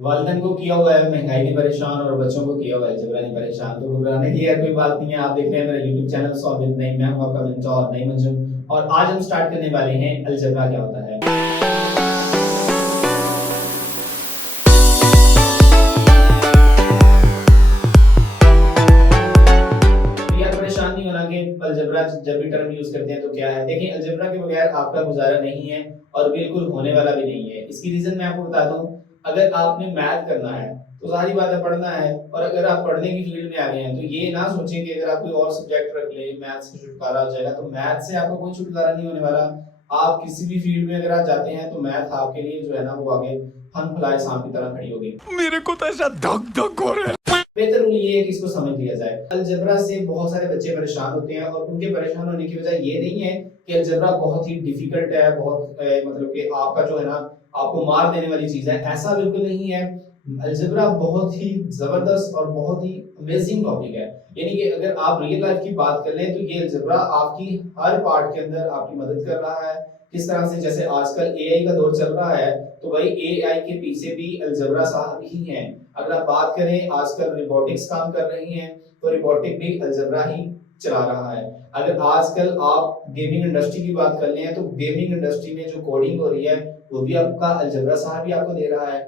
वालिदैन को किया हुआ है महंगाई ने परेशान और बच्चों को किया हुआ है अलजेब्रा ने परेशान। तो घबराने की यार कोई बात नहीं है। आप देख रहे हैं मेरा YouTube channel solve with Naeem, मैं हूं आपका मेंटोर नईम अंजुम और आज हम स्टार्ट करने वाले हैं अलजेब्रा क्या होता है। यार परेशान नहीं होना कि अलजेब्रा जब भी टर्म यूज करते हैं तो क्या है। देखिए अलजेब्रा के बगैर आपका गुजारा नहीं है और बिल्कुल होने वाला भी नहीं है। इसकी रीजन मैं आपको बता दूं, अगर आपने मैथ करना है तो सारी बातें पढ़ना है, और अगर आप पढ़ने की फील्ड में आ गए हैं तो ये ना सोचें कि अगर आप कोई और सब्जेक्ट रख ले मैथ से छुटकारा हो जाएगा। तो मैथ से आपका कोई छुटकारा नहीं होने वाला। आप किसी भी फील्ड में अगर आप जाते हैं तो मैथ आपके लिए जो है ना वो आगे फन फैलाए सांप की तरह खड़ी होगी। मेरे को तो ऐसा धक धक हो रहा है। बेहतर रूल ये है कि इसको समझ लिया जाए। अलजेब्रा से बहुत सारे बच्चे परेशान होते हैं और उनके परेशान होने की वजह ये नहीं है कि अलजेब्रा बहुत ही डिफिकल्ट है, बहुत मतलब कि आपका जो है ना आपको मार देने वाली चीज है, ऐसा बिल्कुल नहीं है। अलजेब्रा बहुत ही जबरदस्त और बहुत ही अमेजिंग टॉपिक है। यानी कि अगर आप रियल लाइफ की बात कर लें तो ये अलजेब्रा आपकी हर पार्ट के अंदर आपकी मदद कर रहा है। किस तरह से, जैसे आजकल एआई का दौर चल रहा है तो भाई एआई के पीछे भी अलजेब्रा साहब ही हैं। अगर आप बात करें आजकल रोबोटिक्स काम कर रही हैं तो रोबोटिक भी अलजेब्रा ही चला रहा है। अगर आजकल आप गेमिंग इंडस्ट्री की बात कर लें तो गेमिंग इंडस्ट्री में जो कोडिंग हो रही है वो भी आपका अलजेब्रा साहब ही आपको दे रहा है।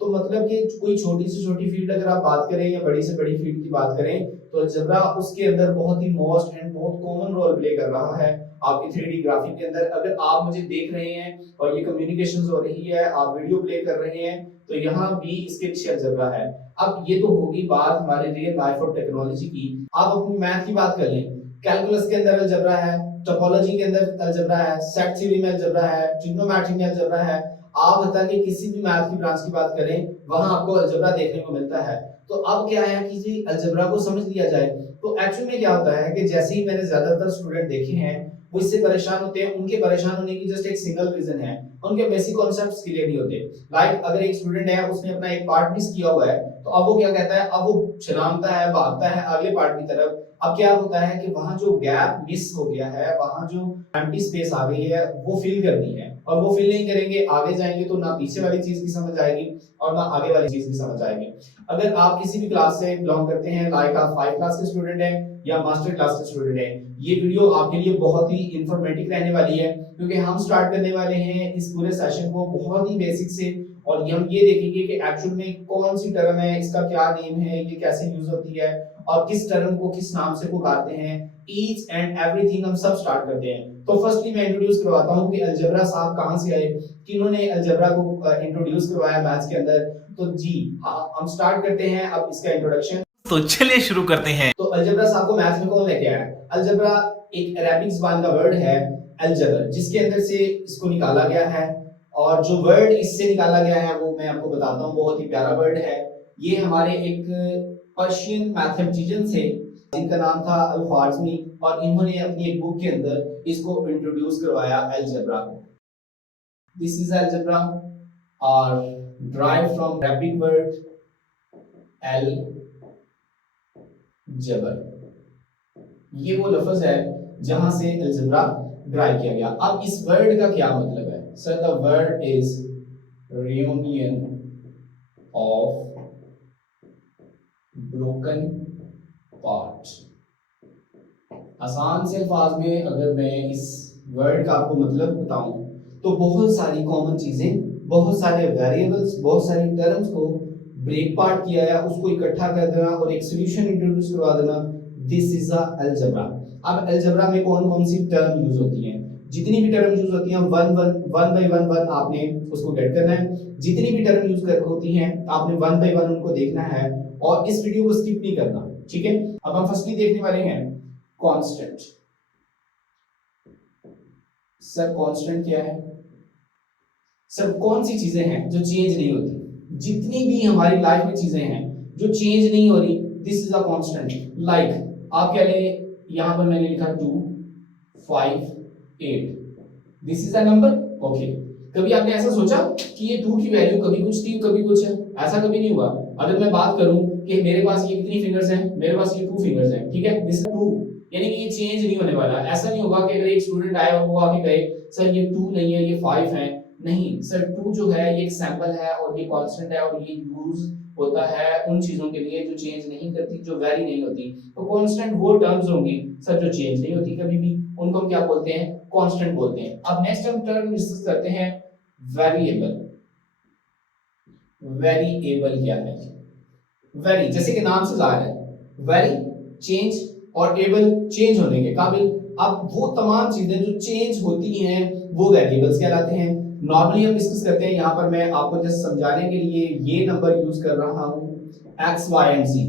तो मतलब कि कोई छोटी से छोटी फील्ड अगर आप बात करें या बड़ी से बड़ी फील्ड की बात करें तो अलजेब्रा उसके अंदर बहुत ही मोस्ट एंड बहुत कॉमन रोल प्ले कर रहा है आपकी 3D ग्राफिक के अंदर। अगर आप मुझे देख रहे हैं और ये कम्युनिकेशंस हो रही है, आप वीडियो प्ले कर रहे हैं, तो यहाँ भी इसके पीछे अलजेब्रा है। अब ये तो होगी बात हमारे रियल लाइफ और टेक्नोलॉजी की। आप अपनी मैथ की बात कर लें, कैलकुलस के अंदर अलजेब्रा है, टोपोलॉजी के अंदर अलजेब्रा है, सेट थ्योरी में अलजेब्रा है, ट्रिग्नोमेट्री में अलजेब्रा है। आप बता के किसी भी मैथ की ब्रांच की बात करें वहां आपको अलजेब्रा देखने को मिलता है। तो अब क्या है कि जी अलजेब्रा को समझ लिया जाए। तो एक्चुअल में क्या होता है कि जैसे ही मैंने ज्यादातर स्टूडेंट देखे हैं वो इससे परेशान होते हैं, उनके परेशान होने की जस्ट एक सिंगल रीजन है, उनके बेसिक कॉन्सेप्ट्स क्लियर नहीं होते। लाइक अगर एक स्टूडेंट है उसने अपना एक पार्ट मिस किया हुआ है तो अब वो क्या कहता है, अब वो छलांगता है, भागता है अगले पार्ट की तरफ। अब क्या होता है कि वहां जो गैप मिस हो गया है, वहां जो एम्प्टी स्पेस आ गई है वो फिल करनी है, और वो फिल नहीं करेंगे आगे जाएंगे तो ना पीछे वाली चीज की समझ आएगी और ना आगे वाली चीज की समझ आएगी। अगर आप किसी भी क्लास से बिलोंग करते हैं, लाइक आप 5 क्लास के स्टूडेंट हैं या मास्टर क्लास के स्टूडेंट हैं, ये वीडियो आपके लिए बहुत ही इंफॉर्मेटिव रहने वाली है, क्योंकि हम स्टार्ट करने वाले हैं इस पूरे सेशन को बहुत ही बेसिक से। और हम ये देखेंगे कि एक्चुअल में कौन सी टर्म है, इसका क्या नेम है, ये कैसे यूज होती है और किस टर्म को किस नाम से पुकारते हैं, ईच एंड एवरीथिंग हम सब स्टार्ट करते हैं। तो फर्स्टली मैं इंट्रोड्यूस करवाता हूं कि अलजेब्रा साहब कहां से आए, किन्होंने अलजेब्रा को इंट्रोड्यूस करवाया मैथ्स के अंदर। तो जी हाँ, हम स्टार्ट करते हैं अब इसका इंट्रोडक्शन। तो चलिए शुरू करते हैं। तो अलजेब्रा साहब को मैथ्स में कौन लेके आया? अलजेब्रा एक अरेबिक ज़बान का वर्ड है अलजबर, जिसके अंदर से इसको निकाला गया है, और जो वर्ड इससे निकाला गया है वो मैं आपको बताता हूँ, बहुत ही प्यारा वर्ड है। ये हमारे एक पर्शियन मैथमेटिशियन थे जिनका नाम था अल-ख्वारिज़मी, और इन्होंने अपनी एक बुक के अंदर इसको इंट्रोड्यूस करवाया अलजेब्रा को। दिस इज अलजेब्रा और derived from Arabic word al जबर। ये वो लफ्ज है जहां से अलजेब्रा ड्राइव किया गया। अब इस वर्ड का क्या मतलब है? Sir the word is reunion of broken part. आसान से अल्फाज में अगर मैं इस वर्ड का आपको मतलब बताऊं तो बहुत सारी कॉमन चीजें, बहुत सारे वेरिएबल्स, बहुत सारी टर्म्स को ब्रेक पार्ट किया है, उसको इकट्ठा कर देना और एक सॉल्यूशन इंट्रोड्यूस करवा देना। This is a algebra. अब अलजेब्रा में कौन कौन सी टर्म यूज होती हैं? जितनी भी टर्म यूज होती हैं वन बाय वन आपने उसको गेट करना है। जितनी भी टर्म यूज कर होती हैं आपने वन बाय वन उनको देखना है और इस वीडियो को स्किप नहीं करना, ठीक है? अब हम फर्स्टली देखने वाले हैं कांस्टेंट। सर कांस्टेंट क्या है? सर कौन सी चीजें हैं जो चेंज नहीं होती? जितनी भी हमारी लाइफ में चीजें हैं जो चेंज नहीं हो रही, this is a constant. Like आप कह लें, यहां पर मैंने लिखा 2 5 8, this is a number, okay. कभी आपने ऐसा सोचा कि ये 2 की वैल्यू कभी कुछ थी कभी कुछ है? ऐसा कभी नहीं हुआ। अगर मैं बात करूं कि मेरे पास ये कितनी फिंगर्स हैं, मेरे पास ये 2 फिंगर्स हैं, ठीक है, दिस इज 2, यानी कि ये चेंज नहीं होने वाला। ऐसा नहीं होगा कि अगर एक स्टूडेंट आए और वो आके कहे सर ये 2 नहीं है ये 5 है, नहीं सर, टू जो है ये एक सैंपल है और ये कांस्टेंट है और ये यूज होता है उन चीजों के लिए जो चेंज नहीं करती, जो वेरी नहीं होती। तो कांस्टेंट वो टर्म्स होंगी सर जो चेंज नहीं होती कभी भी, उनको हम क्या बोलते हैं, कांस्टेंट बोलते हैं। अब नेक्स्ट हम टर्म डिस्कस करते हैं वेरिएबल। वेरिएबल क्या है? वेरी जैसे कि नाम से जाहिर है, वेरी चेंज और एबल चेंज होने के काबिल। अब वो तमाम चीजें जो चेंज होती हैं वो वेरिएबल्स कहलाते हैं। नॉर्मली हम डिस्कस करते हैं, यहाँ पर मैं आपको जस्ट समझाने के लिए ये नंबर यूज कर रहा हूँ x y and z।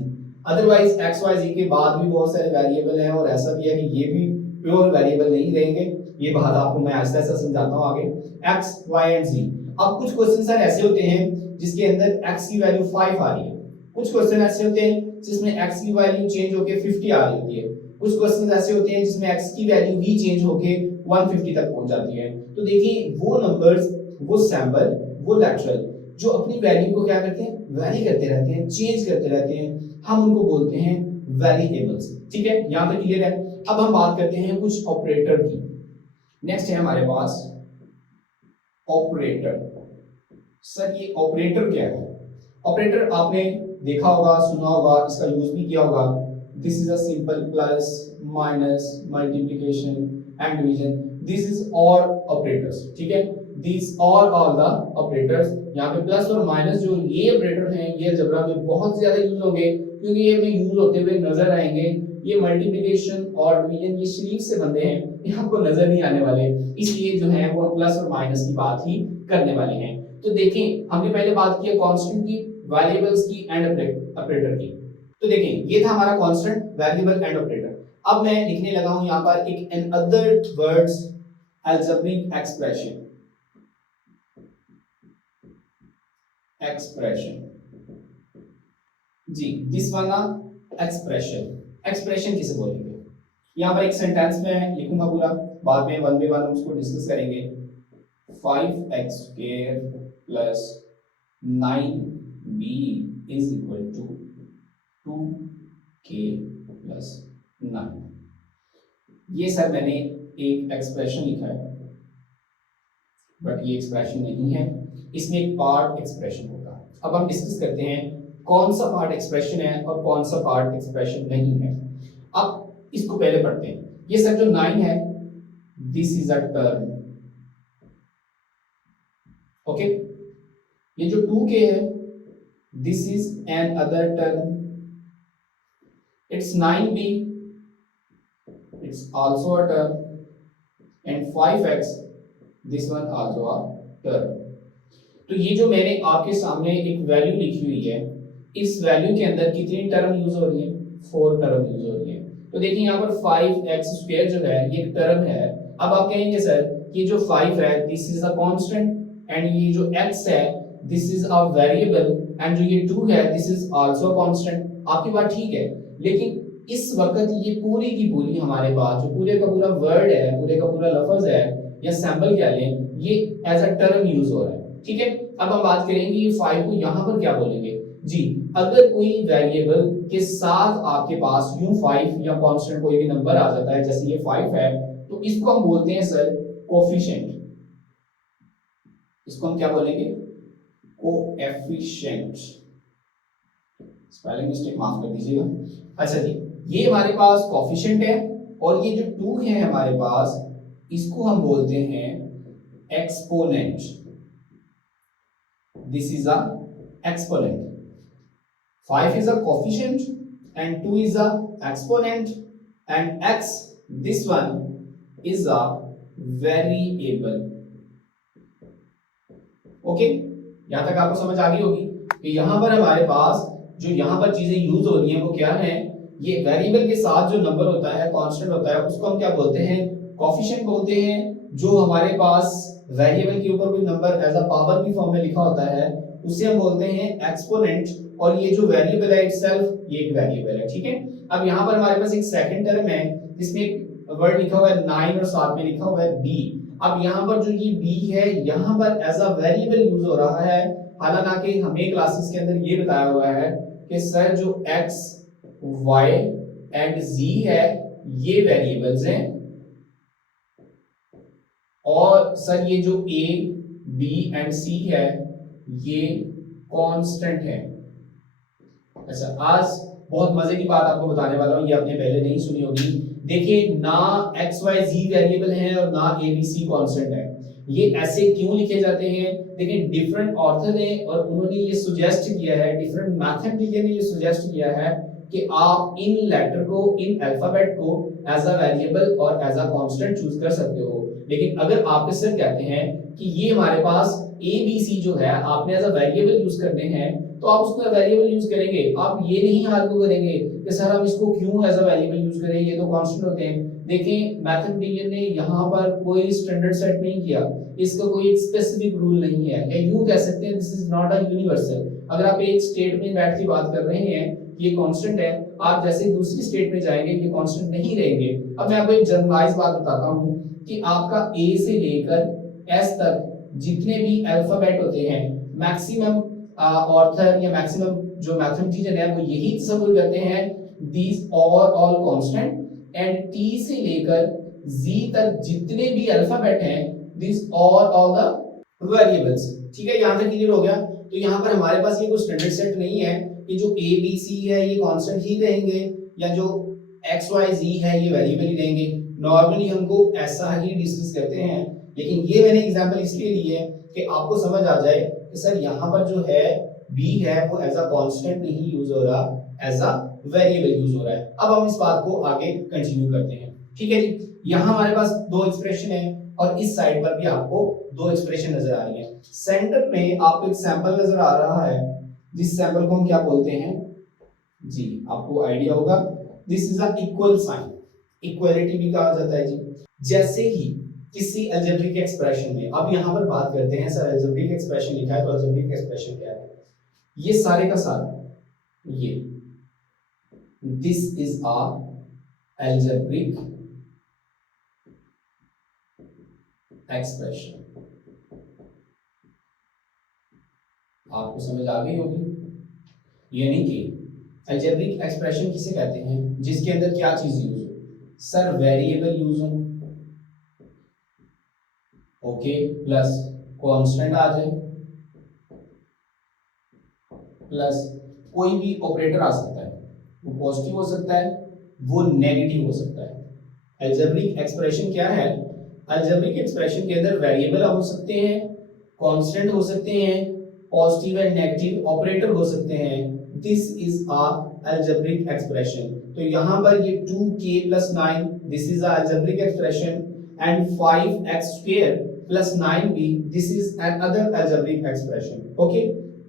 Otherwise x y z के बाद भी बहुत सारे वेरिएबल हैं और ऐसा भी है कि ये भी प्योर वेरिएबल नहीं रहेंगे। ये बात आपको मैं ऐसा ऐसा समझाता हूँ आगे, x y एंड z। अब कुछ क्वेश्चन सर ऐसे होते हैं जिसके अंदर x की वैल्यू 5 आ रही है, कुछ क्वेश्चन ऐसे होते हैं जिसमें x की वैल्यू चेंज होके 50 आ रही होती है, कुछ क्वेश्चन ऐसे होते हैं जिसमें x की वैल्यू भी चेंज होके 150 तक पहुंच जाती है। तो देखिए वो नंबर्स, वो सैंपल, वो लैटरल जो अपनी वैल्यू को क्या करते हैं, वैरी करते रहते हैं, चेंज करते रहते हैं, हम उनको बोलते हैं वेरिएबल्स। ठीक है, यहां तक क्लियर है। अब हम बात करते हैं कुछ ऑपरेटर की। नेक्स्ट है हमारे पास ऑपरेटर। सर ये ऑपरेटर क्या है? ऑपरेटर आपने देखा होगा, सुना होगा, इसका यूज भी किया होगा। This is a simple plus minus multiplication and division, this is all operators. ठीक है, दिस ऑल द ऑपरेटर्स। यहाँ पे प्लस और माइनस जो ये ऑपरेटर हैं ये अलजेब्रा में बहुत ज्यादा यूज होंगे क्योंकि ये हमें यूज होते हुए नजर आएंगे। ये मल्टीप्लिकेशन और डिवीजन ये शरीफ से बंदे हैं, ये आपको नजर नहीं आने वाले, इसलिए जो है वो प्लस और माइनस की बात ही करने वाले हैं। तो देखें हमने पहले बात की कांस्टेंट की, वेरिएबल्स की एंड ऑपरेटर की। तो देखें ये था हमारा कांस्टेंट, वेरिएबल एंड ऑपरेटर। अब मैं लिखने लगा हूं यहां पर एक another words algebraic expression. Expression जी, दिस वाला एक्सप्रेशन। एक्सप्रेशन किसे बोलेंगे? यहां पर एक सेंटेंस में लिखूंगा पूरा, बाद में वन बाय वन हम उसको डिस्कस करेंगे। 5x square plus 9b is equal to 2k plus 9। ये सर मैंने एक एक्सप्रेशन लिखा है, बट ये एक्सप्रेशन नहीं है, इसमें एक पार्ट एक्सप्रेशन होगा। अब हम डिस्कस करते हैं कौन सा पार्ट एक्सप्रेशन है और कौन सा पार्ट एक्सप्रेशन नहीं है। अब इसको पहले पढ़ते हैं। ये सर जो 9 है, this is a term. Okay, ये जो 2k है, this is an other term. It's 9b, it's also a term, and 5x, this one also a term. तो ये जो मैंने आपके सामने एक वैल्यू लिखी हुई है, इस वैल्यू के अंदर कितनी टर्म यूज हो रही है? 4 टर्म यूज हो रही है। तो देखिए यहाँ पर 5x स्क्वायर जो है ये एक टर्म है। अब आप कहेंगे सर ये जो 5 है this is a constant, and ये जो x है this is a variable, and जो ये 2 है दिस इज आल्सो कांस्टेंट। आपकी बात ठीक है, लेकिन इस वक्त ये पूरी की पूरी हमारे पास जो पूरे का पूरा वर्ड है, पूरे का पूरा लफ्ज है या सैंपल क्या लें, ये एज अ टर्म यूज हो रहा है। ठीक है, अब हम बात करेंगे ये 5 को यहाँ पर क्या बोलेंगे जी। अगर कोई वेरिएबल के साथ आपके पास यूं 5 या कांस्टेंट कोई भी नंबर आ जाता है, जैसे ये 5 है, तो इसको हम बोलते हैं सर कोफिशिएंट। इसको हम क्या बोलेंगे? कोएफिशिएंट। स्पेलिंग मिस्टेक माफ कर दीजिएगा। अच्छा जी, ये हमारे पास कोफिशिएंट है, और ये जो 2 है हमारे पास, इसको हम बोलते हैं exponent. This is a exponent. 5 is a coefficient and 2 is a exponent, and x, this one is a variable. Okay, यहां तक आपको समझ आ गई होगी कि यहां पर हमारे पास जो यहां पर चीजें यूज हो रही हैं वो क्या है? ये वेरिएबल के साथ जो नंबर होता है, कांस्टेंट होता है, उसको हम क्या बोलते हैं? कोफिशिएंट बोलते हैं। जो हमारे पास वेरिएबल के ऊपर कोई नंबर एज अ पावर की फॉर्म में लिखा होता है उसे हम बोलते हैं एक्सपोनेंट, और ये जो वेरिएबल है इटसेल्फ ये एक वेरिएबल है। ठीक है, अब यहाँ पर हमारे पास एक सेकंड टर्म है जिसमें एक वर्ड लिखा हुआ है 9 और साथ में लिखा हुआ है b। अब यहाँ पर जो ये b है यहाँ पर एज अ वेरिएबल यूज हो रहा है, हालांकि हमें क्लासेस के अंदर ये बताया हुआ है कि सर जो x, y एंड z है ये वेरिएबल्स हैं, और सर ये जो a, बी एंड सी है ये कांस्टेंट है। अच्छा, आज बहुत मजे की बात आपको बताने वाला हूं, ये आपने पहले नहीं सुनी होगी। देखिए, ना एक्स वाई जी वेरिएबल है और ना ए बी सी कांस्टेंट है। ये ऐसे क्यों लिखे जाते हैं? देखिए, डिफरेंट ऑथर ने और उन्होंने ये सुजेस्ट किया है, डिफरेंट मैथमेटिशियन ने ये सुजेस्ट किया है कि आप इन लेटर को, इन अल्फाबेट को एज अ वेरिएबल और एज अ कांस्टेंट चूज कर सकते हो। लेकिन अगर आपके सर कहते हैं कि ये हमारे पास ए बी सी जो है आपने एज अ वेरिएबल यूज करने हैं, तो आप उसको वेरिएबल यूज करेंगे। आप ये नहीं आर्ग्यू करेंगे कि सर हम इसको क्यों एज अ वेरिएबल यूज करें, ये तो कांस्टेंट होते हैं। देखिए, मैथमेटिशियन ने यहाँ पर कोई स्टैंडर्ड सेट नहीं किया, इसका कोई एक स्पेसिफिक रूल नहीं है, या यूं कह सकते हैं this is not a universal. अगर आप एक स्टेट में बैठ के बात कर रहे हैं ये कांस्टेंट है, आप जैसे दूसरी स्टेट में जाएंगे ये कांस्टेंट नहीं रहेंगे। अब मैं आपको एक जनरलाइज बात बताता हूं कि आपका ए से लेकर एस तक जितने भी अल्फाबेट होते हैं, मैक्सिमम ऑथर या मैक्सिमम जो मैथमेटिशियन है वो यही तस्वीर करते हैं these all constant, and T से लेकर जी तक जितने भी अल्फाबेट हैं दीज ऑल द वेरिएबल्स। ठीक है, यहां तक क्लियर हो गया। तो यहां पर हमारे पास ये कोई स्टैंडर्ड सेट नहीं है कि जो ए बी सी है ये कांस्टेंट ही रहेंगे या जो एक्स वाई जी है ये वेरिएबल ही रहेंगे। नॉर्मली हमको ऐसा ही डिस्कस करते हैं, लेकिन ये मैंने एग्जांपल इसलिए ली है कि आपको समझ आ जाए कि सर यहाँ पर जो है बी है वो एज अ कांस्टेंट नहीं यूज हो रहा, एज अ वेरिएबल यूज हो रहा है। अब हम इस बात को आगे कंटिन्यू करते हैं। ठीक है जी, यहाँ हमारे पास दो एक्सप्रेशन है और इस साइड पर भी आपको दो एक्सप्रेशन नजर आ रही है। सेंटर में आपको एक सैंपल नजर आ रहा है, जिस सैंपल को हम क्या बोलते हैं जी, आपको आइडिया होगा, this is a equal sign, equality भी कहा जाता है जी। जैसे ही किसी अलजेब्रिक एक्सप्रेशन में, अब यहां पर बात करते हैं सर अलजेब्रिक एक्सप्रेशन लिखा है तो अलजेब्रिक एक्सप्रेशन क्या है, ये सारे का सारा ये this is a algebraic expression. आपको समझ आ गई होगी, यानी कि अलजेब्रिक एक्सप्रेशन किसे कहते हैं जिसके अंदर क्या चीज यूज हो, सर वेरिएबल यूज हो, ओके, प्लस कांस्टेंट आ जाए, प्लस कोई भी ऑपरेटर आ सकता है, वो पॉजिटिव हो सकता है वो नेगेटिव हो सकता है। अलजेब्रिक एक्सप्रेशन क्या है, अलजेब्रिक एक्सप्रेशन के अंदर वेरिएबल हो सकते हैं, कांस्टेंट हो सकते हैं, पॉजिटिव एंड नेगेटिव ऑपरेटर हो सकते हैं। This is a algebraic expression. तो यहां पर ये 2k + 9 this is a algebraic expression, and 5x² + 9b this is an other algebraic expression. Okay,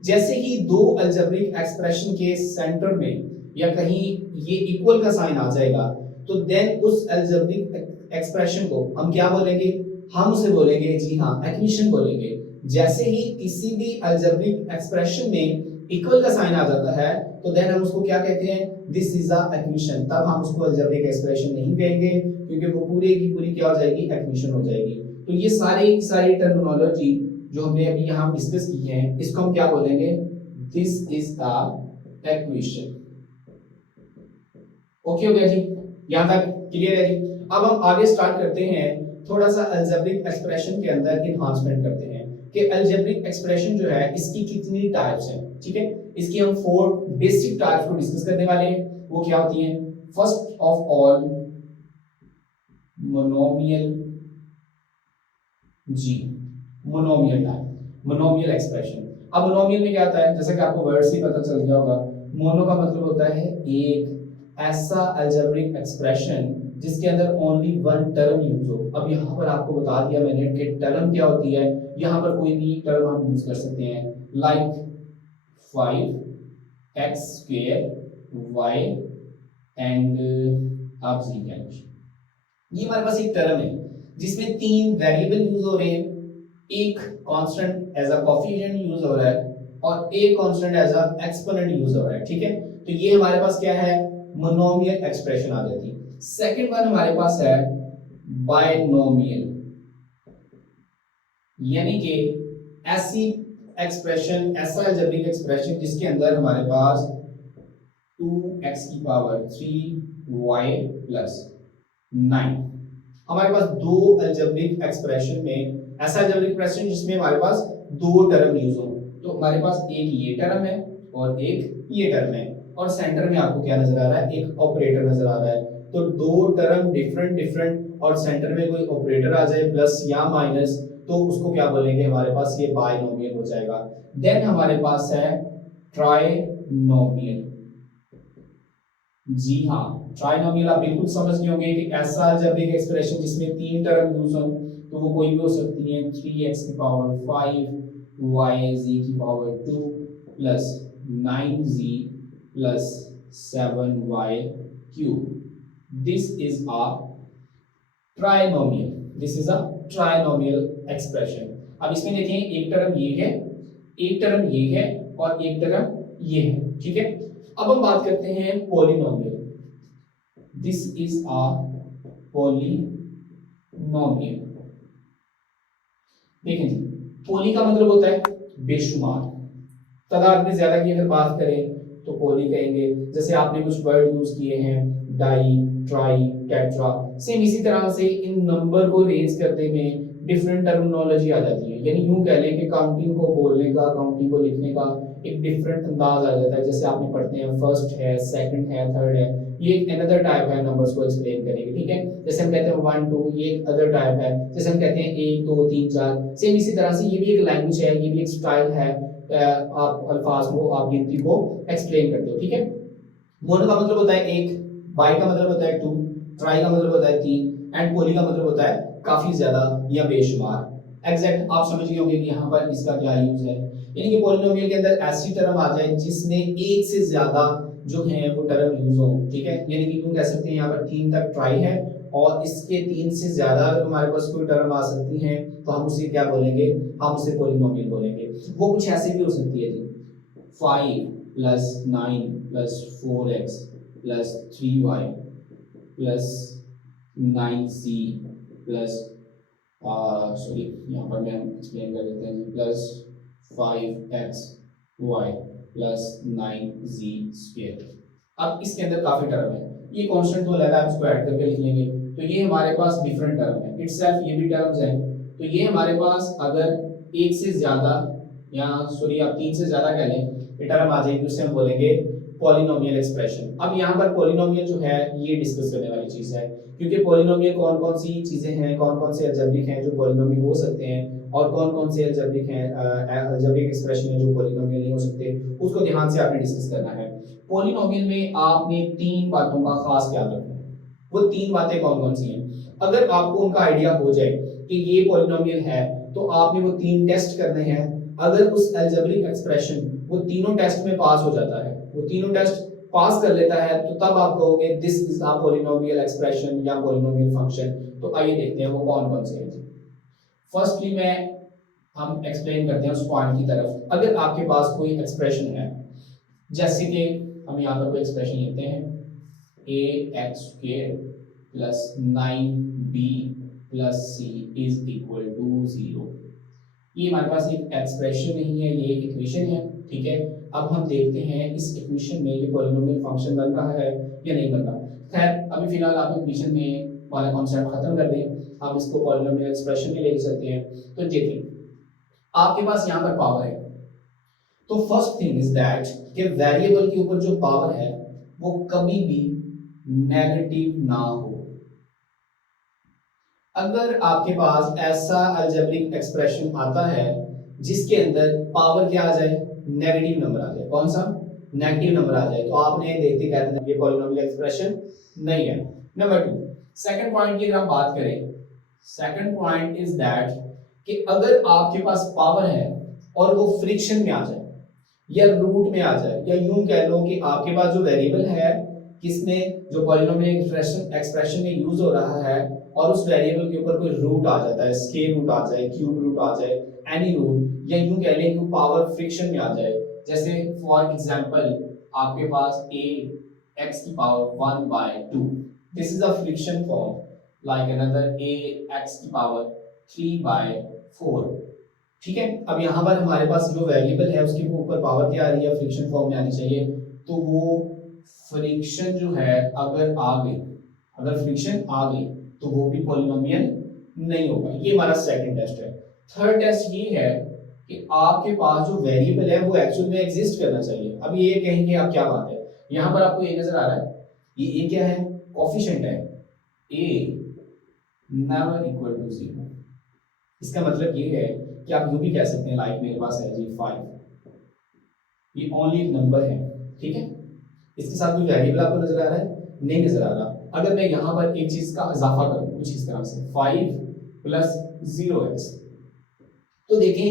जैसे ही दो अलजेब्रिक एक्सप्रेशन के सेंटर में या कहीं ये इक्वल का साइन आ जाएगा, तो देन उस अलजेब्रिक एक्सप्रेशन को हम क्या बोलेंगे, हम उसे बोलेंगे जी हाँ एक्वेशन बोलेंगे। जैसे ही किसी भी अलजेब्रिक एक्सप्रेशन में इक्वल का साइन आ जाता है तो देन हम उसको क्या कहते हैं, दिस इज अ एक्वेशन। तब हम उसको अलजेब्रिक एक्सप्रेशन नहीं कहेंगे क्योंकि वो पूरी की पूरी क्या हो जाएगी, एक्वेशन हो जाएगी। तो ये सारी टर्मिनोलॉजी जो हमने अभी यहाँ डिस्कस की है इसको हम क्या बोलेंगे, this is a equation. Okay हो गया जी, यहाँ तक क्लियर है जी। अब हम आगे स्टार्ट करते हैं, थोड़ा सा अलजेब्रिक एक्सप्रेशन के अंदर इन्हांसमेंट करते हैं कि अलजेब्रिक एक्सप्रेशन जो है इसकी कितनी टाइप्स हैं। ठीक है, इसकी हम 4 बेसिक टाइप्स को डिस्कस करने वाले हैं। वो क्या होती हैं, फर्स्ट ऑफ ऑल मोनोमियल जी, मोनोमियल टाइप, मोनोमियल एक्सप्रेशन। अब मोनोमियल में क्या होता है, जैसा कि आपको वर्ड से पता चल गया होगा, मोनो का मतलब होता है एक, ऐसा अलजेब्रिक एक्सप्रेशन जिसके अंदर ओनली वन टर्म यूज हो। अब यहाँ पर आपको बता दिया मैंने कि टर्म क्या होती है, यहाँ पर कोई भी टर्म हम यूज कर सकते हैं, लाइक 5x² y एंड आप जी कैन। ये हमारे पास एक टर्म है जिसमें 3 वेरिएबल यूज हो रहे हैं, एक constant as a coefficient use हो रहा है और एक constant as a exponent use हो रहा है। ठीक है, तो ये हमारे पास क्या है, मोनोमियल एक्सप्रेशन आ जाती है। सेकंड वन हमारे पास है बायनोमियल, यानी कि ऐसी एक्सप्रेशन, ऐसा अलजेब्रिक एक्सप्रेशन जिसके अंदर हमारे पास 2x⁻³ y + 9, हमारे पास दो अलजेब्रिक एक्सप्रेशन में ऐसा अलजेब्रिक एक्सप्रेशन जिसमें हमारे पास दो टर्म यूज हो। तो हमारे पास एक ये टर्म है और एक ये टर्म है, और सेंटर में आपको क्या नजर आ रहा है, एक ऑपरेटर नजर आ रहा है। तो दो टर्म डिफरेंट और सेंटर में कोई ऑपरेटर आ जाए प्लस या माइनस, तो उसको क्या बोलेंगे, हमारे पास ये बायनोमियल हो जाएगा। देन हमारे पास है ट्राइनोमियल। जी हाँ, ट्राइनोमियल आप बिल्कुल समझ गए होंगे कि ऐसा अलजेब्रिक एक्सप्रेशन जिसमें तीन टर्म यूज हो, तो वो कोई भी हो सकती है 3x की पावर 5 yz की power 2 plus 9z plus 7y cube. This is a trinomial, this is a trinomial expression. अब इसमें देखें, एक टर्म ये है, एक टर्म ये है और एक टर्म ये है, ठीक है। अब हम बात करते हैं polynomial. This is a polynomial. देखें जी, पॉली का मतलब होता है बेशुमार, तादाद में ज्यादा की अगर बात करें तो पॉली कहेंगे। जैसे आपने कुछ वर्ड यूज किए हैं, डाई, ट्राई, टेट्रा, सेम इसी तरह से इन नंबर को रेंज करने में डिफरेंट टर्मिनोलॉजी आ जाती है। यानी यूं कह लें कि काउंटिंग को बोलने का, काउंटिंग को लिखने का एक डिफरेंट अंदाज आ जाता है। जैसे आपने पढ़ते हैं फर्स्ट है, सेकंड है, थर्ड है, ये एक अनदर टाइप है नंबर्स को एक्सप्लेन करने की, ठीक है। जैसे हम कहते हैं 1 2, ये एक अदर टाइप है। जैसे हम कहते हैं 1 2 3 4, सेम इसी तरह से ये भी एक लैंग्वेज है, ये भी एक स्टाइल है। आप अल्फाज को, आप गिनती को एक्सप्लेन करते हो, ठीक है। मोनो का मतलब होता है एक, बाई का मतलब होता है 2, ट्राई का मतलब होता है 3 एंड पॉली का मतलब होता है काफी ज्यादा या बेशुमार। एग्जैक्ट आप समझ गए होंगे कि यहाँ पर इसका क्या यूज है। यानी कि पॉलिनोमियल के अंदर ऐसी टर्म आ जाए जिसमें एक से ज्यादा जो है वो टर्म यूज हो, ठीक है। यानी कि तुम कह सकते हैं यहाँ पर 3 तक ट्राई है और इसके 3 से ज्यादा अगर हमारे पास कोई टर्म आ सकती है तो हम उसे क्या बोलेंगे, हम उसे पॉलिनोमियल बोलेंगे। वो कुछ ऐसे भी हो सकती है जी, 5 plus 9 plus 4x plus 3y plus 9c plus sorry यहाँ पर मैं एक्सप्लेन कर देते हैं, plus 5xy plus 9z square. अब इसके अंदर काफी टर्म है, ये कांस्टेंट तो अलग है, आप इसको ऐड करके लिख लेंगे। तो ये हमारे पास डिफरेंट टर्म है, इटसेल्फ ये भी टर्म्स हैं। तो ये हमारे पास अगर एक से ज्यादा या सॉरी आप 3 से ज्यादा कह लें, ये टर्म आ जाएगी, उससे हम बोलेंगे पॉलिनोमियल एक्सप्रेशन। अब यहाँ पर पॉलिनोमियल जो है ये डिस्कस करने वाली चीज है, क्योंकि पॉलिनोमियल कौन कौन सी चीजें हैं, कौन कौन से अलजेब्रिक हैं जो पॉलिनोमियल हो सकते हैं, और कौन कौन से अलजेब्रिक हैं, अलजेब्रिक एक्सप्रेशन है जो पॉलिनोमियल नहीं हो सकते, उसको ध्यान से आपने डिस्कस करना है। पॉलिनोमियल में आपने 3 बातों का खास ख्याल रखना है। वो 3 बातें कौन कौन सी हैं, अगर आपको उनका आइडिया हो जाए कि ये पॉलिनोमियल है तो आपने वो 3 टेस्ट करने हैं। अगर उस अलजेब्रिक एक्सप्रेशन वो तीनों टेस्ट में पास हो जाता है, वो तीनों टेस्ट पास कर लेता है, तो तब आप कहोगे this is a polynomial expression या पॉलिनोमियल फंक्शन। तो आइए देखते हैं वो कौन कौन से हैं। फर्स्टली हम एक्सप्लेन करते हैं उस पॉइंट की तरफ। अगर आपके पास कोई एक्सप्रेशन है, जैसे कि हम यहाँ पर कोई एक्सप्रेशन लेते हैं ax² plus 9b plus c is equal to 0। ये हमारे पास एक एक्सप्रेशन नहीं है, ये एक इक्वेशन है, ठीक है। अब हम देखते हैं इस इक्वेशन में ये पॉलिनोमियल फंक्शन बन रहा है या नहीं बन रहा। खैर अभी फिलहाल आप इक्वेशन में वाला कॉन्सेप्ट खत्म कर दें, आप इसको पॉलिनोमियल एक्सप्रेशन में लेके चलते हैं। तो देखिए आपके पास यहाँ पर पावर है, तो फर्स्ट थिंग इज दैट कि वेरिएबल के ऊपर जो पावर है वो कभी भी नेगेटिव ना हो। अगर आपके पास ऐसा अलजेब्रिक एक्सप्रेशन आता है जिसके अंदर पावर क्या आ जाए, नेगेटिव नंबर आ जाए, कौन सा, नेगेटिव नंबर आ जाए, तो आपने देखते कहते हैं ये पॉलिनोमियल एक्सप्रेशन नहीं है। नंबर 2, सेकंड पॉइंट की अगर हम बात करें, सेकंड पॉइंट इज दैट कि अगर आपके पास पावर है और वो फ्रिक्शन में आ जाए या रूट में आ जाए, या यूं कह लो कि आपके पास जो वेरिएबल है किसमें, जो पॉलिनोमियल एक्सप्रेशन में यूज हो रहा है, और उस वेरिएबल के ऊपर कोई रूट आ जाता है, स्केल रूट आ जाए, क्यूब रूट आ जाए, एनी रूट, या यूं कह लें कि पावर फ्रिक्शन में आ जाए। जैसे फॉर एग्जांपल आपके पास ax की power 1/2, this is a friction form, like another ax की पावर 3/4, ठीक है। अब यहाँ पर हमारे पास जो वेरिएबल है उसके ऊपर पावर क्या आ रही है, फ्रिक्शन फॉर्म में आनी चाहिए। तो वो फ्रिक्शन जो है अगर आ गई, अगर फ्रिक्शन आ गई तो वो भी पॉलिनोमियल नहीं होगा। ये हमारा सेकंड टेस्ट है। थर्ड टेस्ट ये है कि आपके पास जो वेरिएबल है वो एक्चुअल में एग्जिस्ट करना चाहिए। अब ये कहेंगे आप क्या बात है, यहाँ पर आपको ये नजर आ रहा है, ये क्या है, कोफिशिएंट है, a नेवर इक्वल टू 0। इसका मतलब ये है कि आप यूं भी कह सकते हैं, लाइक मेरे पास है जी 5, ये ओनली एक नंबर है, ठीक है। इसके साथ कोई वेरिएबल आपको नजर आ रहा है? नहीं नजर आ रहा। अगर मैं यहाँ पर एक चीज का इजाफा करूं कुछ इस तरह से 5 प्लस 0x, तो देखें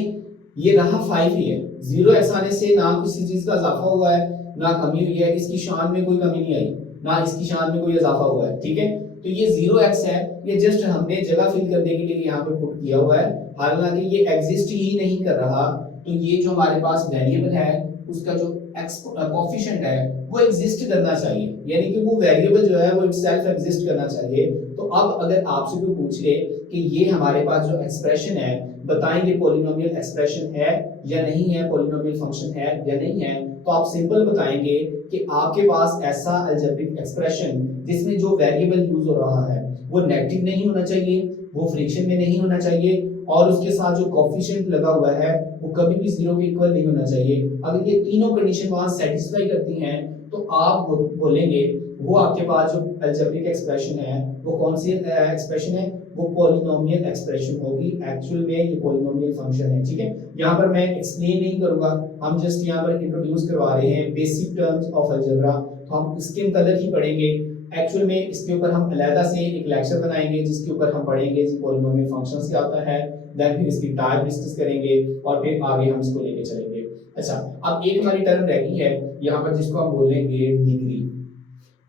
ये रहा 5 ही है। 0x आने से ना किसी चीज का इजाफा हुआ है ना कमी हुई है, इसकी शान में कोई कमी नहीं आई, ना इसकी शान में कोई इजाफा हुआ है, ठीक है। तो ये 0x है, ये जस्ट हमने जगह फिल करने के लिए यहाँ पे पुट किया हुआ है, हालांकि ये एग्जिस्ट ही नहीं कर रहा। तो ये जो हमारे पास वेरिएबल है उसका जो कोफिशिएंट है वो एग्जिस्ट करना चाहिए, यानी कि वो वेरिएबल जो है वो इटसेल्फ एग्जिस्ट करना चाहिए। तो अब अगर आपसे कोई पूछ ले कि ये हमारे पास जो एक्सप्रेशन है बताएंगे पॉलिनोमियल एक्सप्रेशन है या नहीं है, पॉलिनोमियल फंक्शन है या नहीं है, तो आप सिंपल बताएंगे कि आपके पास ऐसा अलजेब्रिक एक्सप्रेशन जिसमें जो वेरिएबल यूज हो रहा है वो नेगेटिव नहीं होना चाहिए, वो फ्रैक्शन में नहीं होना चाहिए, और उसके साथ जो कोफिशिएंट लगा हुआ है वो कभी भी 0 के इक्वल नहीं होना चाहिए। अगर ये तीनों कंडीशन वहां सेटिस्फाई करती हैं तो आप बोलेंगे वो आपके पास जो अलजेब्रिक एक्सप्रेशन है वो कौन सी एक्सप्रेशन है, वो पॉलिनोमियल एक्सप्रेशन होगी। एक्चुअल में ये पॉलिनोमियल फंक्शन है, ठीक है। यहाँ पर मैं एक्सप्लेन नहीं करूंगा, हम जस्ट यहाँ पर इंट्रोड्यूस करवा रहे हैं बेसिक टर्म्स ऑफ अलजेब्रा, तो हम इसके मतलब ही पढ़ेंगे। एक्चुअल में इसके ऊपर हम अलग से एक लेक्चर बनाएंगे जिसके ऊपर हम पढ़ेंगे पॉलिनोमियल फंक्शंस क्या होता है, देन फिर इसकी टाइप डिस्कस करेंगे और फिर आगे हम इसको लेके चलेंगे। अच्छा, अब एक हमारी टर्म रह गई है यहाँ पर जिसको हम बोलेंगे डिग्री।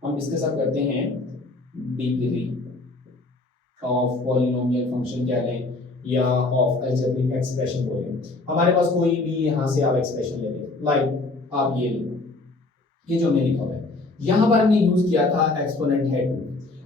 हम डिस्कस अब करते हैं डिग्री ऑफ पॉलिनोमियल फंक्शन क्या लें या ऑफ अलजेब्रिक एक्सप्रेशन बोलें। हमारे पास कोई भी यहाँ से आप एक्सप्रेशन ले लें, लाइक आप ये लो, ये जो मैंने लिखा है यहाँ पर हमने यूज किया था एक्सपोनेंट है 2।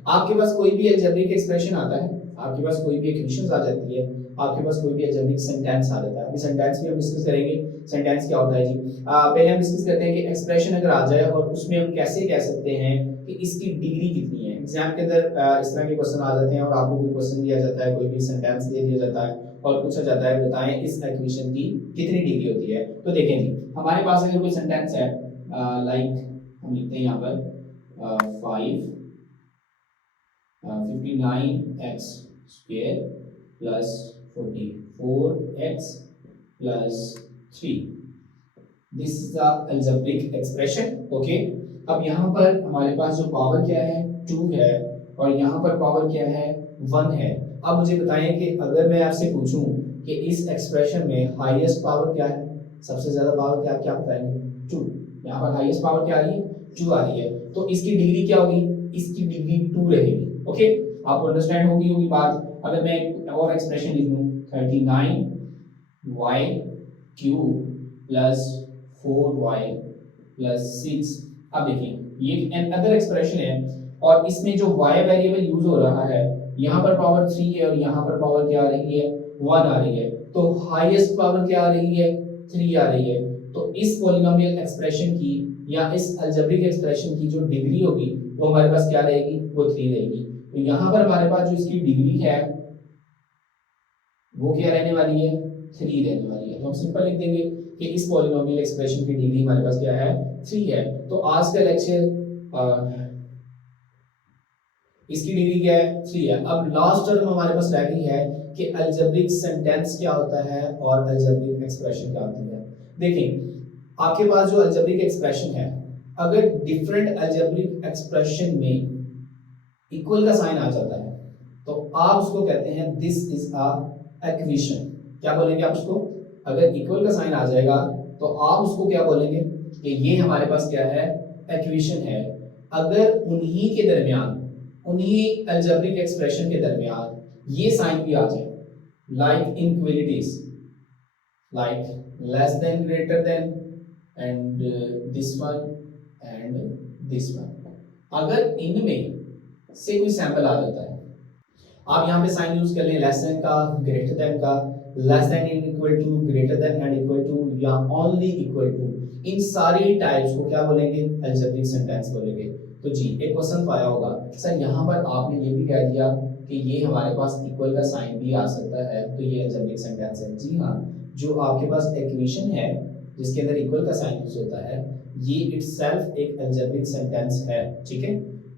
आपके पास कोई भी अलजेब्रिक एक्सप्रेशन आता है, आपके पास कोई भी इक्वेशंस आ जाती है, आपके पास कोई भी अलजेब्रिक सेंटेंस आ जाता है। अभी सेंटेंस भी हम डिस्कस करेंगे। सेंटेंस क्या होता है जी, पहले हम डिस्कस करते हैं कि एक्सप्रेशन अगर आ जाए और उसमें हम कैसे कह सकते हैं कि इसकी डिग्री कितनी है। एग्जाम के अंदर इस तरह के क्वेश्चन आ जाते हैं और आपको कोई क्वेश्चन दिया जाता है, कोई भी सेंटेंस दे दिया जाता है और पूछा जाता है बताएं इस इक्वेशन की कितनी डिग्री होती है। तो देखें जी, हमारे पास अगर कोई सेंटेंस है लाइक हम लिखते हैं यहाँ पर 59x square plus 44x plus 3, this is the algebraic expression, okay. अब यहाँ पर हमारे पास जो पावर क्या है 2 है और यहाँ पर पावर क्या है 1 है। अब मुझे बताएं कि अगर मैं आपसे पूछूं कि इस एक्सप्रेशन में हाईएस्ट पावर क्या है, सबसे ज्यादा पावर क्या बताएंगे 2। यहाँ पर हाईएस्ट पावर क्या आ रही है 2 आ रही है, तो इसकी डिग्री क्या होगी, इसकी डिग्री 2 रहेगी, ओके। आपको अंडरस्टैंड होगी बात। अगर मैं एक और एक्सप्रेशन लिख लूं 39y cube plus 4y plus 6, अब देखिए ये एन अदर एक्सप्रेशन है और इसमें जो y वेरिएबल यूज हो रहा है यहाँ पर पावर 3 है और यहाँ पर पावर क्या आ रही है 1 आ रही है, तो हाईएस्ट पावर क्या आ रही है 3 आ रही है। तो इस पॉलिनोमियल एक्सप्रेशन की या इस अलजेब्रिक एक्सप्रेशन की जो डिग्री होगी वो हमारे पास क्या रहेगी, वो 3 रहेगी। तो यहाँ पर हमारे पास जो इसकी डिग्री है वो क्या रहने वाली है 3 रहने वाली है। तो हम सिंपल लिख देंगे कि इस पॉलिनोमियल एक्सप्रेशन की डिग्री हमारे पास क्या है 3 है। तो आज का लेक्चर इसकी डिग्री क्या है 3 है। अब लास्ट टर्म हमारे पास रह गई है कि अलजेब्रिक सेंटेंस क्या होता है और अलजेब्रिक एक्सप्रेशन क्या होती है। देखिए आपके पास जो अलजेब्रिक एक्सप्रेशन है, अगर डिफरेंट अलजेब्रिक एक्सप्रेशन में इक्वल का साइन आ जाता है तो आप उसको कहते हैं दिस इज अ इक्वेशन। क्या बोलेंगे आप उसको, अगर इक्वल का साइन आ जाएगा तो आप उसको क्या बोलेंगे कि ये हमारे पास क्या है इक्वेशन है। अगर उन्हीं के दरमियान, उन्हीं अलजेब्रिक एक्सप्रेशन के दरमियान ये साइन भी आ जाए like inequalities, like less than greater than and this one and this one, अगर इनमें से कोई सैंपल आ जाता है, आप यहाँ पे साइन यूज कर लें लेस देन का, ग्रेटर देन का, less than and equal to, greater than and equal to या ओनली इक्वल टू, इन सारी टाइप्स को क्या बोलेंगे अलजेब्रिक सेंटेंस बोलेंगे। तो जी एक क्वेश्चन तो आया होगा सर यहाँ पर आपने ये भी कह दिया कि ये हमारे पास इक्वल का साइन भी आ सकता है, तो ये अलजेब्रिक सेंटेंस है। जी हाँ, जो आपके पास इक्वेशन है जिसके अंदर इक्वल का साइन यूज होता है, ये इटसेल्फ एक अलजेब्रिक सेंटेंस है, ठीक है।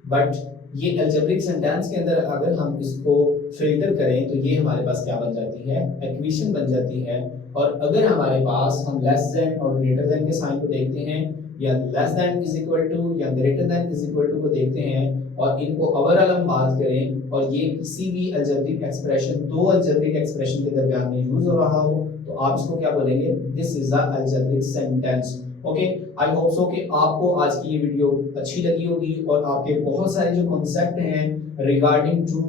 बट ये अलजेब्रिक सेंटेंस के अंदर अगर हम इसको फिल्टर करें तो ये हमारे पास क्या बन जाती है, इक्वेशन बन जाती है। और अगर हमारे पास हम लेस देन और ग्रेटर देन के साइन को देखते हैं, या less than is equal to या greater than is equal to को देखते हैं, और इनको ओवरऑल हम बात करें और ये किसी भी अलजेब्रिक एक्सप्रेशन, दो अलजेब्रिक एक्सप्रेशन के दरमियान में यूज हो रहा हो, तो आप इसको क्या बोलेंगे, this is a algebraic sentence. Okay, I hope so कि आपको आज की ये वीडियो अच्छी लगी होगी और आपके बहुत सारे जो कॉन्सेप्ट हैं regarding two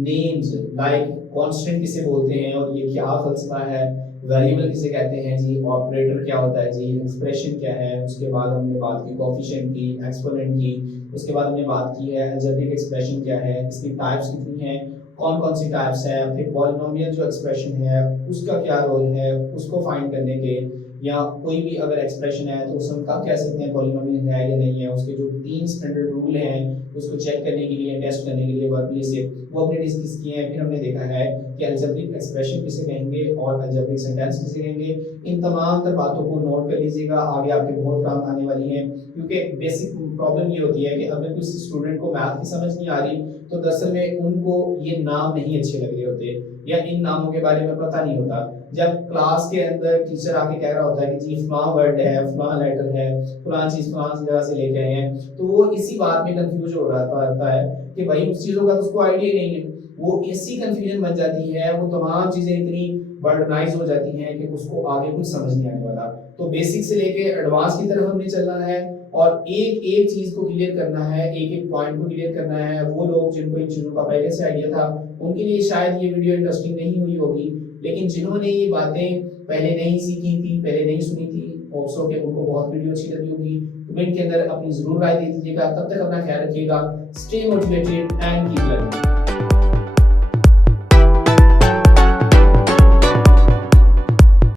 names, like constant किसे बोलते हैं और ये क्या फलसफा है, वेरिएबल किसे कहते हैं जी, ऑपरेटर क्या होता है जी, एक्सप्रेशन क्या है, उसके बाद हमने बात की कोफिशिएंट की, एक्सपोनेंट की, उसके बाद हमने बात की है अलजेब्रिक एक्सप्रेशन क्या है, इसकी टाइप्स कितनी हैं, कौन कौन सी टाइप्स हैं, फिर पॉलिनोमियल जो एक्सप्रेशन है उसका क्या रोल है उसको फाइंड करने के, या कोई भी अगर एक्सप्रेशन है तो उसमें कब कह सकते हैं पॉलिनोमियल है या नहीं है, उसके जो 3 स्टैंडर्ड रूल हैं उसको चेक करने के लिए, टेस्ट करने के लिए वर्बली से वो हमने डिस्कस किए हैं। फिर हमने देखा है कि अलजेब्रिक एक्सप्रेशन किसे कहेंगे और अलजेब्रिक सेंटेंस किसे कहेंगे। इन तमाम तर बातों को नोट कर लीजिएगा, आगे आपके बहुत काम आने वाली हैं, क्योंकि बेसिक प्रॉब्लम ये होती है कि अगर किसी स्टूडेंट को मैथ की समझ नहीं आ रही तो दरअसल में उनको ये नाम नहीं अच्छे लग रहे होते या इन नामों के बारे में पता नहीं होता। जब क्लास के अंदर टीचर आके कह रहा होता है कि जी फलां वर्ड है, फलां लेटर है, फलां चीज फलां जगह से लेके आए हैं, तो वो इसी बात में कंफ्यूज हो रहता है कि भाई उस चीजों का तो उसको आइडिया ही नहीं है। वो ऐसी कंफ्यूजन बन जाती है, वो तमाम चीजें इतनी वर्डनाइज हो जाती हैं कि उसको आगे कुछ समझ नहीं आने वाला। तो बेसिक से लेके एडवांस की तरफ हमने चलना है और एक एक चीज को क्लियर करना है, एक एक पॉइंट को क्लियर करना है। वो लोग जिनको इन चीजों का पहले से आइडिया था उनके लिए शायद ये वीडियो इंटरेस्टिंग नहीं हुई होगी, लेकिन जिन्होंने ये बातें पहले नहीं सीखी थी, पहले नहीं सुनी थी, होप्स के उनको बहुत वीडियो अच्छी लगी होगी। कमेंट के अंदर अपनी जरूर राय दे दीजिएगा। तब तक अपना ख्याल रखिएगा। Stay motivated and keep learning.